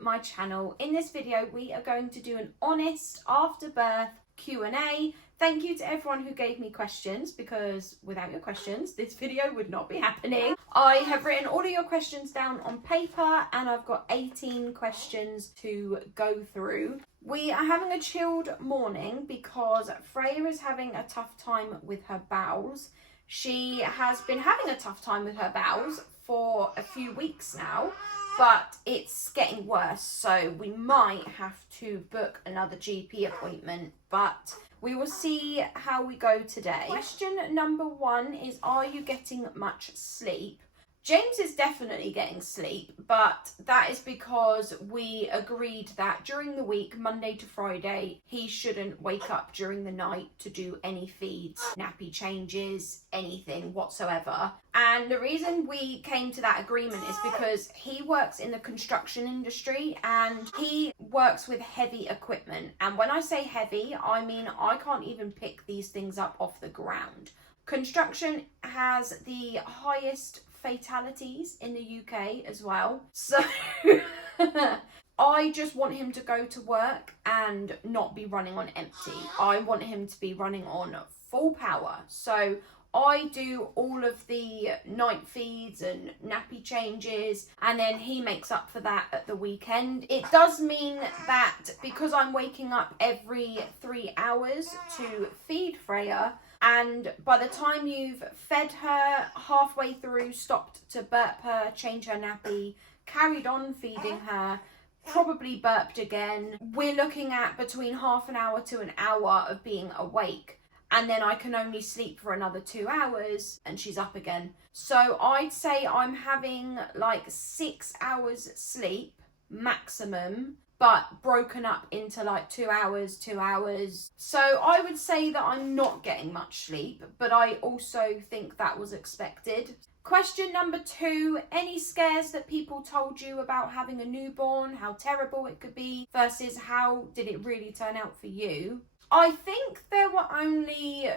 my channel. In this video we are going to do an honest after birth Q&A. Thank you to everyone who gave me questions, because without your questions this video would not be happening. I have written all of your questions down on paper and I've got 18 questions to go through. We are having a chilled morning because Freya is having a tough time with her bowels. She has been having a tough time with her bowels for a few weeks now, but it's getting worse, so we might have to book another GP appointment, but we will see how we go today. Question number 1 is, are you getting much sleep? James is definitely getting sleep, but that is because we agreed that during the week, Monday to Friday, he shouldn't wake up during the night to do any feeds, nappy changes, anything whatsoever. And the reason we came to that agreement is because he works in the construction industry and he works with heavy equipment. And when I say heavy, I mean I can't even pick these things up off the ground. Construction has the highest fatalities in the UK as well, so I just want him to go to work and not be running on empty. I want him to be running on full power, so I do all of the night feeds and nappy changes, and then he makes up for that at the weekend. It does mean that because I'm waking up every 3 hours to feed Freya, and by the time you've fed her, halfway through stopped to burp her, change her nappy, carried on feeding her, probably burped again, we're looking at between half an hour to an hour of being awake. And then I can only sleep for another 2 hours and she's up again. So I'd say I'm having like 6 hours sleep maximum, but broken up into like 2 hours, 2 hours. So I would say that I'm not getting much sleep, but I also think that was expected. Question number 2, any scares that people told you about having a newborn, how terrible it could be, versus how did it really turn out for you? I think there were only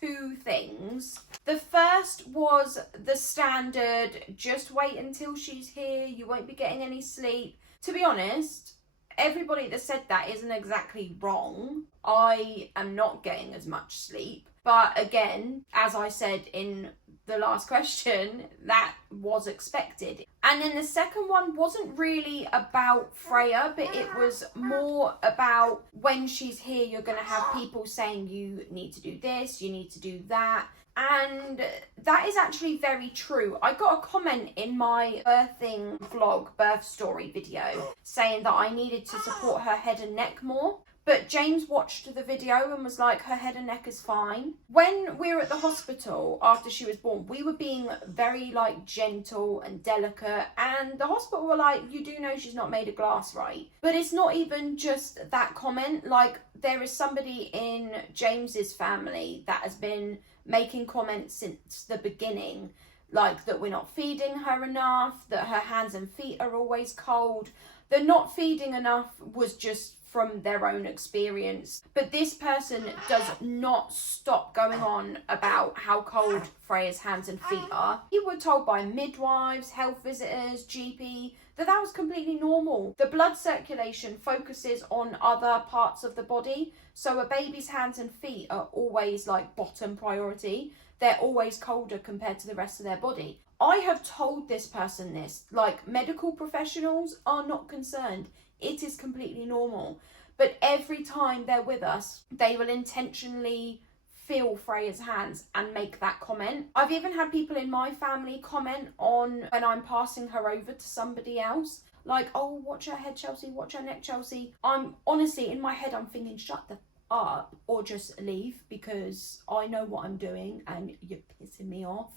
2 things. The first was the standard, just wait until she's here, you won't be getting any sleep. To be honest, everybody that said that isn't exactly wrong. I am not getting as much sleep. But again, as I said in the last question, that was expected. And then the second one wasn't really about Freya, but it was more about when she's here, you're going to have people saying you need to do this, you need to do that. And that is actually very true. I got a comment in my birthing vlog, birth story video, saying that I needed to support her head and neck more. But James watched the video and was like, her head and neck is fine. When we were at the hospital after she was born, we were being very like gentle and delicate. And the hospital were like, you do know she's not made of glass, right? But it's not even just that comment. Like, there is somebody in James's family that has been making comments since the beginning, like that we're not feeding her enough, that her hands and feet are always cold. The not feeding enough was just from their own experience. But this person does not stop going on about how cold Freya's hands and feet are. We were told by midwives, health visitors, GP, that was completely normal. The blood circulation focuses on other parts of the body, so a baby's hands and feet are always like bottom priority. They're always colder compared to the rest of their body. I have told this person this, like, medical professionals are not concerned. It is completely normal. But every time they're with us, they will intentionally feel Freya's hands and make that comment. I've even had people in my family comment on when I'm passing her over to somebody else, like, oh, watch her head, Chelsea, watch her neck, Chelsea. I'm honestly, in my head, I'm thinking, shut the up or just leave, because I know what I'm doing and you're pissing me off.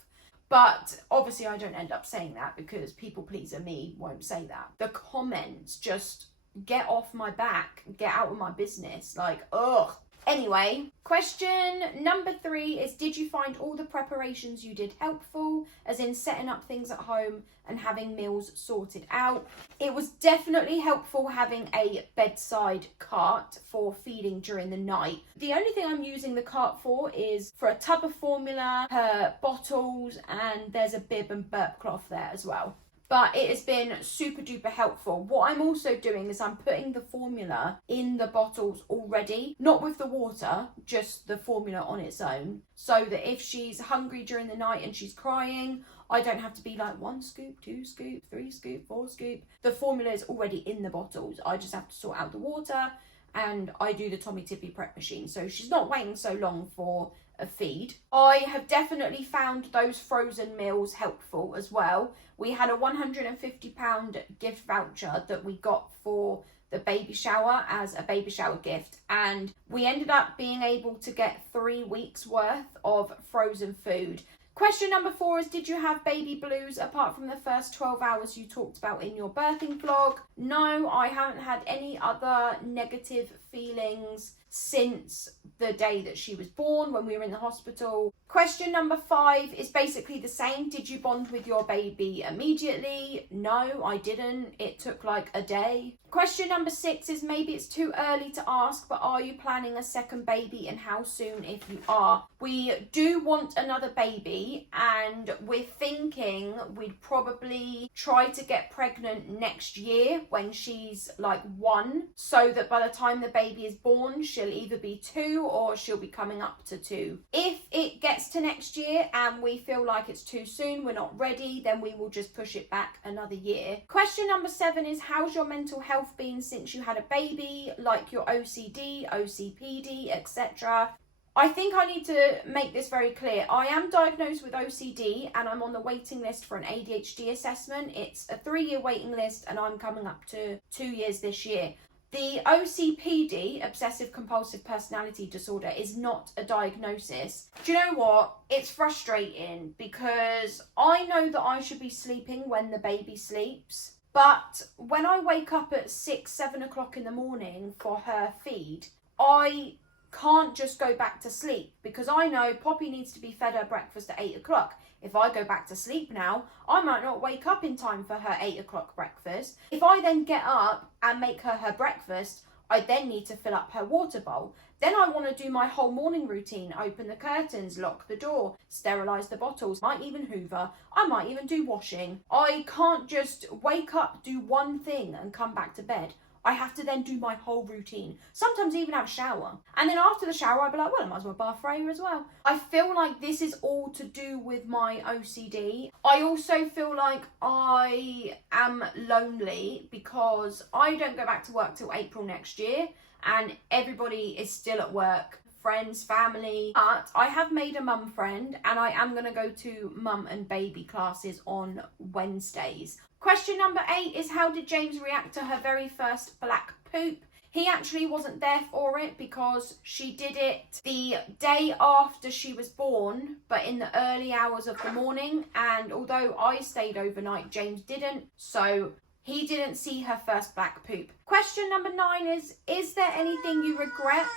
But obviously I don't end up saying that because people pleaser me won't say that. The comments just get off my back, get out of my business, like, ugh. Anyway, question number 3 is, did you find all the preparations you did helpful, as in setting up things at home and having meals sorted out? It was definitely helpful having a bedside cart for feeding during the night. The only thing I'm using the cart for is for a tub of formula, her bottles, and there's a bib and burp cloth there as well. but it has been super duper helpful. What I'm also doing is I'm putting the formula in the bottles already, not with the water, just the formula on its own, so that if she's hungry during the night and she's crying, I don't have to be like 1 scoop, 2 scoop, 3 scoop, 4 scoop. The formula is already in the bottles. I just have to sort out the water, and I do the Tommy Tippy prep machine, so she's not waiting so long for a feed. I have definitely found those frozen meals helpful as well. We had a £150 gift voucher that we got for the baby shower as a baby shower gift, and we ended up being able to get 3 weeks worth of frozen food. Question number 4 is, did you have baby blues apart from the first 12 hours you talked about in your birthing vlog? No, I haven't had any other negative feelings since the day that she was born, when we were in the hospital. Question number 5 is basically the same. Did you bond with your baby immediately? No, I didn't. It took like a day. Question number 6 is, maybe it's too early to ask, but are you planning a second baby, and how soon if you are? We do want another baby, and we're thinking we'd probably try to get pregnant next year when she's like 1, so that by the time the baby is born, she'll either be 2 or she'll be coming up to 2. If it gets to next year and we feel like it's too soon, we're not ready, then we will just push it back another year. Question number 7 is, how's your mental health been since you had a baby, like your OCD, OCPD, etc.? I think I need to make this very clear. I am diagnosed with OCD and I'm on the waiting list for an ADHD assessment. It's a 3-year waiting list and I'm coming up to 2 years this year. The OCPD, obsessive compulsive personality disorder, is not a diagnosis. Do you know what? It's frustrating because I know that I should be sleeping when the baby sleeps, but when I wake up at 6, 7 o'clock in the morning for her feed, I can't just go back to sleep because I know Poppy needs to be fed her breakfast at 8 o'clock. If I go back to sleep now, I might not wake up in time for her 8 o'clock breakfast. If I then get up and make her breakfast, I then need to fill up her water bowl. Then I want to do my whole morning routine, open the curtains, lock the door, sterilise the bottles, might even hoover, I might even do washing. I can't just wake up, do one thing and come back to bed. I have to then do my whole routine, sometimes even have a shower. And then after the shower, I'd be like, well, I might as well bath Freya as well. I feel like this is all to do with my OCD. I also feel like I am lonely because I don't go back to work till April next year and everybody is still at work. Friends, family, but I have made a mum friend and I am going to go to mum and baby classes on Wednesdays. Question number 8 is, how did James react to her very first black poop? He actually wasn't there for it because she did it the day after she was born, but in the early hours of the morning, and although I stayed overnight, James didn't, so he didn't see her first black poop. Question number 9 is there anything you regret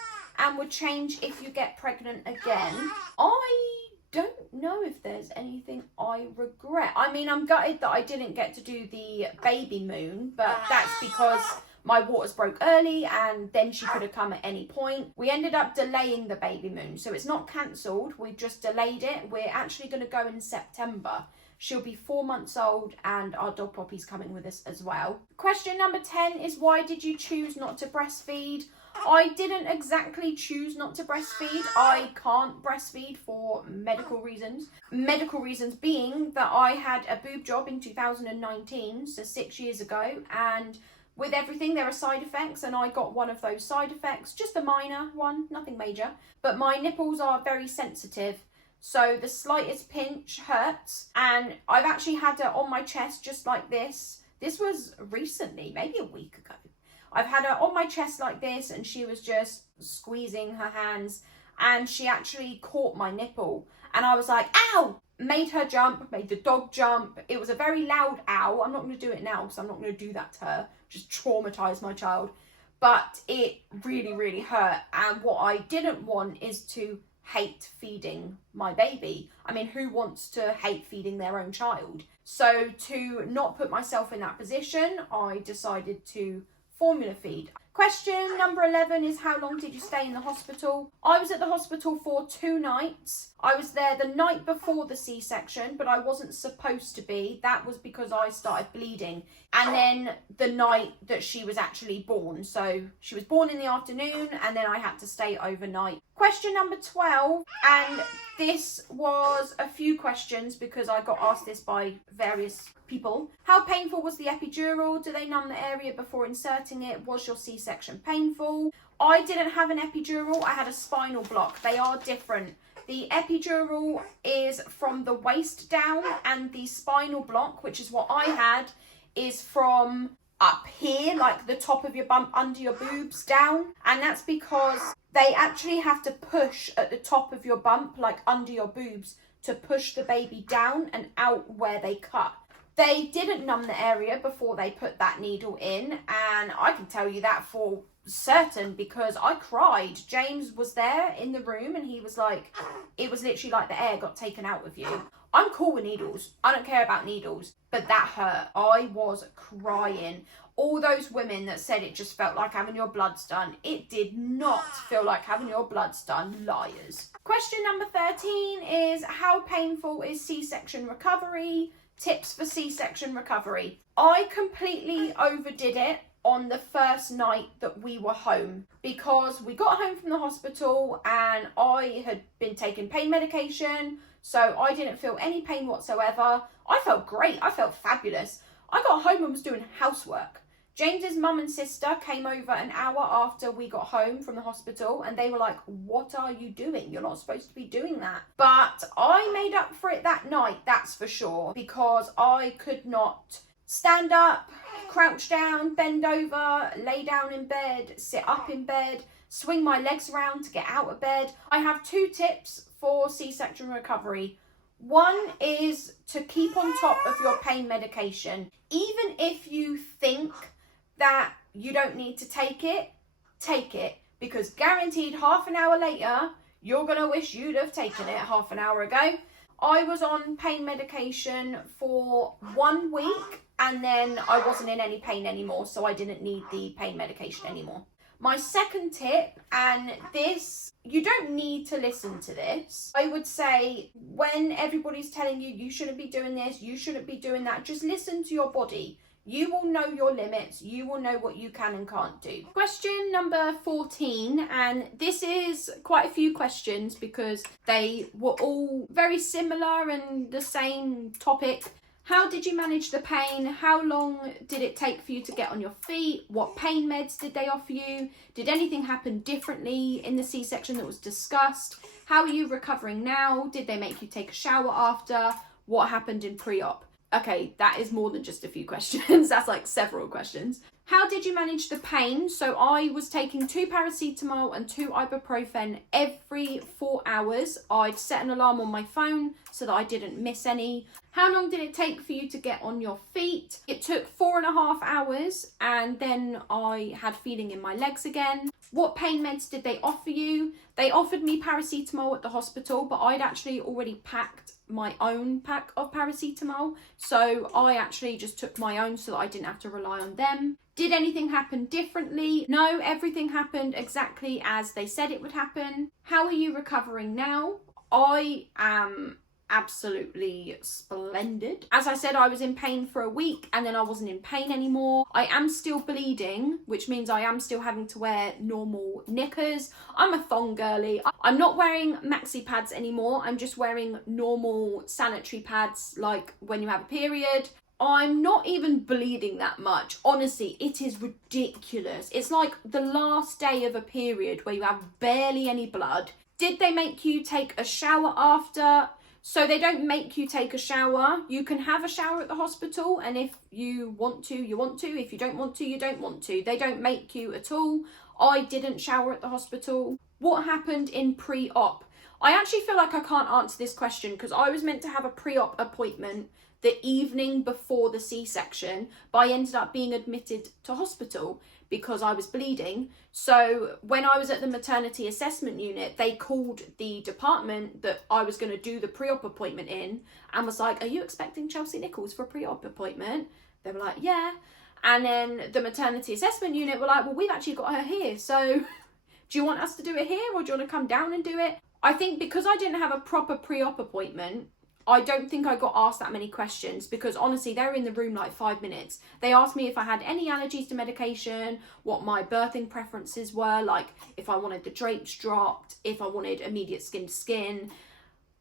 and would change if you get pregnant again? I don't know if there's anything I regret. I mean, I'm gutted that I didn't get to do the baby moon, but that's because my waters broke early and then she could have come at any point. We ended up delaying the baby moon, so it's not cancelled, we've just delayed it. We're actually going to go in September. She'll be 4 months old and our dog Poppy's coming with us as well. Question number 10 is, why did you choose not to breastfeed? I didn't exactly choose not to breastfeed. I can't breastfeed for medical reasons. Medical reasons being that I had a boob job in 2019, so 6 years ago, and with everything there are side effects, and I got one of those side effects, just a minor one, nothing major, but my nipples are very sensitive, so the slightest pinch hurts, and I've actually had her on my chest just like this. This was recently, maybe a week ago. I've had her on my chest like this and she was just squeezing her hands and she actually caught my nipple and I was like, ow! Made her jump, made the dog jump. It was a very loud ow. I'm not going to do it now because I'm not going to do that to her. Just traumatise my child. But it really, really hurt. And what I didn't want is to hate feeding my baby. I mean, who wants to hate feeding their own child? So to not put myself in that position, I decided to formula feed. Question number 11 is how long did you stay in the hospital? I was at the hospital for 2 nights. I was there the night before the C-section, but I wasn't supposed to be. That was because I started bleeding. And then the night that she was actually born. So she was born in the afternoon and then I had to stay overnight. Question number 12, and this was a few questions because I got asked this by various people. How painful was the epidural? Do they numb the area before inserting it? Was your C-section painful? I didn't have an epidural, I had a spinal block. They are different. The epidural is from the waist down, and the spinal block, which is what I had, is from up here, like the top of your bump under your boobs down. And that's because they actually have to push at the top of your bump, like under your boobs, to push the baby down and out where they cut. They didn't numb the area before they put that needle in, and I can tell you that for certain because I cried. James was there in the room and he was like, it was literally like the air got taken out of you. I'm cool with needles. I don't care about needles, but that hurt. I was crying. All those women that said it just felt like having your bloods done, it did not feel like having your bloods done. Liars. Question number 13 is how painful is C-section recovery? Tips for C-section recovery. I completely overdid it on the first night that we were home because we got home from the hospital and I had been taking pain medication, so I didn't feel any pain whatsoever. I felt great. I felt fabulous. I got home and was doing housework. James's mum and sister came over an hour after we got home from the hospital and they were like, what are you doing? You're not supposed to be doing that. But I made up for it that night, that's for sure, because I could not stand up, crouch down, bend over, lay down in bed, sit up in bed, swing my legs around to get out of bed. I have 2 tips for C-section recovery. One is to keep on top of your pain medication. Even if you think that you don't need to take it, because guaranteed half an hour later, you're going to wish you'd have taken it half an hour ago. I was on pain medication for 1 week and then I wasn't in any pain anymore, so I didn't need the pain medication anymore. My second tip, and this, you don't need to listen to this. I would say when everybody's telling you, you shouldn't be doing this, you shouldn't be doing that, just listen to your body. You will know your limits. You will know what you can and can't do. Question number 14, and this is quite a few questions because they were all very similar and the same topic. How did you manage the pain? How long did it take for you to get on your feet? What pain meds did they offer you? Did anything happen differently in the C-section that was discussed? How are you recovering now? Did they make you take a shower after? What happened in pre-op? Okay, that is more than just a few questions. That's like several questions. How did you manage the pain? So I was taking 2 paracetamol and 2 ibuprofen every 4 hours. I'd set an alarm on my phone so that I didn't miss any. How long did it take for you to get on your feet? It took 4.5 hours and then I had feeling in my legs again. What pain meds did they offer you? They offered me paracetamol at the hospital, but I'd actually already packed my own pack of paracetamol. So I actually just took my own so that I didn't have to rely on them. Did anything happen differently? No, everything happened exactly as they said it would happen. How are you recovering now? I am absolutely splendid. As I said, I was in pain for a week and then I wasn't in pain anymore. I am still bleeding, which means I am still having to wear normal knickers. I'm a thong girly. I'm not wearing maxi pads anymore. I'm just wearing normal sanitary pads like when you have a period. I'm not even bleeding that much. Honestly, it is ridiculous. It's like the last day of a period where you have barely any blood. Did they make you take a shower after? So they don't make you take a shower. You can have a shower at the hospital, and if you want to, you want to. If you don't want to, you don't want to. They don't make you at all. I didn't shower at the hospital. What happened in pre-op? I actually feel like I can't answer this question because I was meant to have a pre-op appointment the evening before the C-section, but I ended up being admitted to hospital because I was bleeding. So when I was at the maternity assessment unit, they called the department that I was going to do the pre-op appointment in and was like, are you expecting Chelsea Nichols for a pre-op appointment? They were like, yeah. And then the maternity assessment unit were like, well, we've actually got her here, so do you want us to do it here, or do you want to come down and do it? I think because I didn't have a proper pre-op appointment, I don't think I got asked that many questions, because honestly, they were in the room like 5 minutes. They asked me if I had any allergies to medication, what my birthing preferences were, like if I wanted the drapes dropped, if I wanted immediate skin to skin,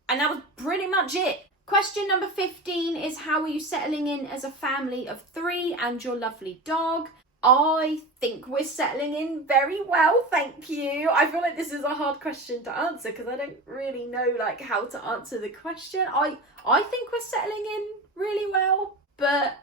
and that was pretty much it. Question number 15 is, how are you settling in as a family of 3 and your lovely dog? I think we're settling in very well, thank you. I feel like this is a hard question to answer because I don't really know like how to answer the question. I think we're settling in really well, but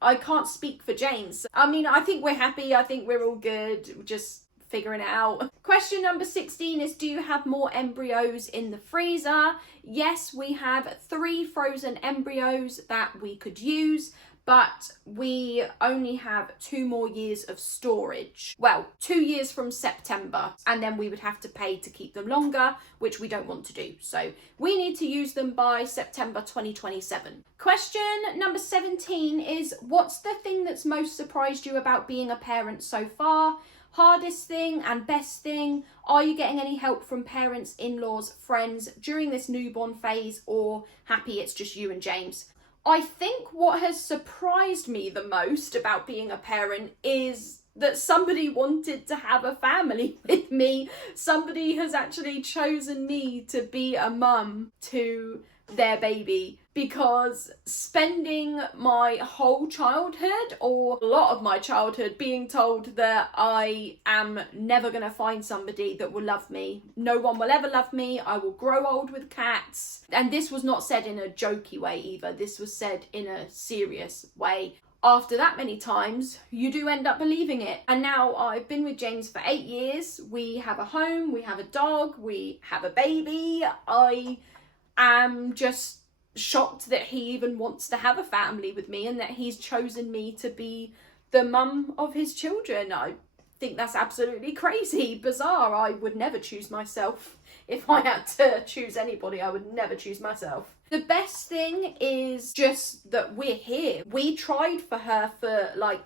I can't speak for James. I mean, I think we're happy. I think we're all good. We're just figuring it out. Question number 16 is, do you have more embryos in the freezer? Yes, we have 3 frozen embryos that we could use, but we only have 2 more years of storage. Well, 2 years from September, and then we would have to pay to keep them longer, which we don't want to do. So we need to use them by September 2027. Question number 17 is, what's the thing that's most surprised you about being a parent so far? Hardest thing and best thing? Are you getting any help from parents, in-laws, friends during this newborn phase, or happy it's just you and James? I think what has surprised me the most about being a parent is that somebody wanted to have a family with me. Somebody has actually chosen me to be a mum to their baby, because spending my whole childhood, or a lot of my childhood, being told that I am never going to find somebody that will love me. No one will ever love me. I will grow old with cats. And this was not said in a jokey way either. This was said in a serious way. After that many times, you do end up believing it. And now I've been with James for 8 years. We have a home, we have a dog, we have a baby. I am just shocked that he even wants to have a family with me and that he's chosen me to be the mum of his children. I think that's absolutely crazy, bizarre. I would never choose myself. If I had to choose anybody, I would never choose myself. The best thing is just that we're here. We tried for her for like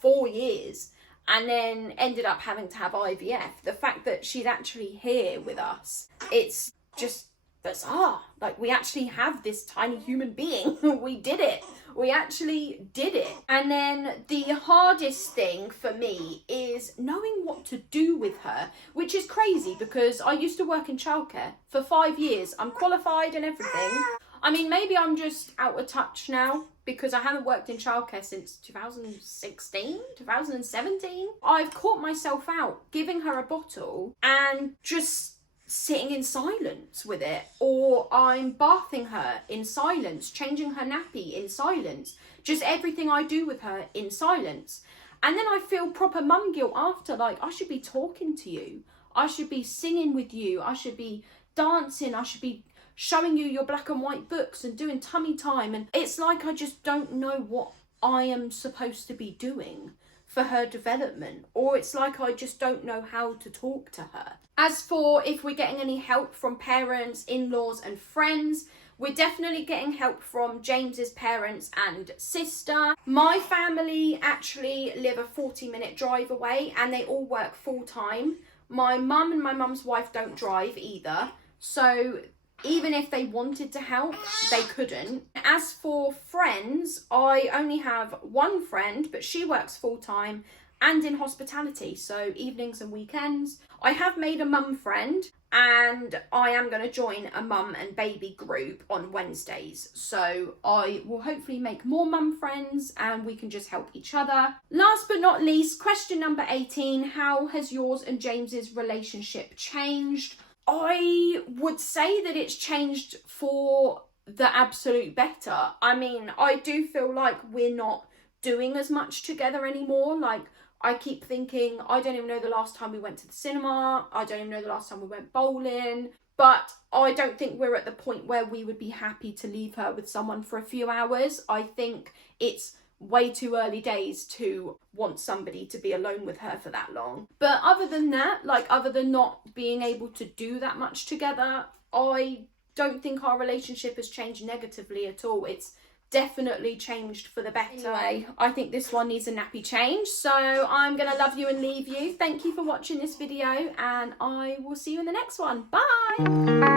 4 years and then ended up having to have IVF. The fact that she's actually here with us, it's just bizarre. Like, we actually have this tiny human being. We did it. We actually did it. And then the hardest thing for me is knowing what to do with her, which is crazy because I used to work in childcare for 5 years. I'm qualified and everything. I mean, maybe I'm just out of touch now because I haven't worked in childcare since 2016, 2017. I've caught myself out giving her a bottle and just sitting in silence with it, or I'm bathing her in silence, changing her nappy in silence, just everything I do with her in silence. And then I feel proper mum guilt after, like, I should be talking to you, I should be singing with you, I should be dancing, I should be showing you your black and white books and doing tummy time, and it's like I just don't know what I am supposed to be doing for her development, or it's like I just don't know how to talk to her. As for if we're getting any help from parents, in-laws and friends, we're definitely getting help from James's parents and sister. My family actually live a 40-minute drive away and they all work full-time. My mum and my mum's wife don't drive either, so even if they wanted to help, they couldn't. As for friends, I only have one friend, but she works full-time and in hospitality, so evenings and weekends. I have made a mum friend and I am going to join a mum and baby group on Wednesdays, so I will hopefully make more mum friends and we can just help each other. Last but not least, question number 18, how has yours and James's relationship changed? I would say that it's changed for the absolute better. I mean, I do feel like we're not doing as much together anymore. Like, I keep thinking, I don't even know the last time we went to the cinema. I don't even know the last time we went bowling. But I don't think we're at the point where we would be happy to leave her with someone for a few hours. I think it's way too early days to want somebody to be alone with her for that long. But other than that, like, other than not being able to do that much together, I don't think our relationship has changed negatively at all. It's definitely changed for the better. Anyway, I think this one needs a nappy change, so I'm gonna love you and leave you. Thank you for watching this video, and I will see you in the next one. Bye.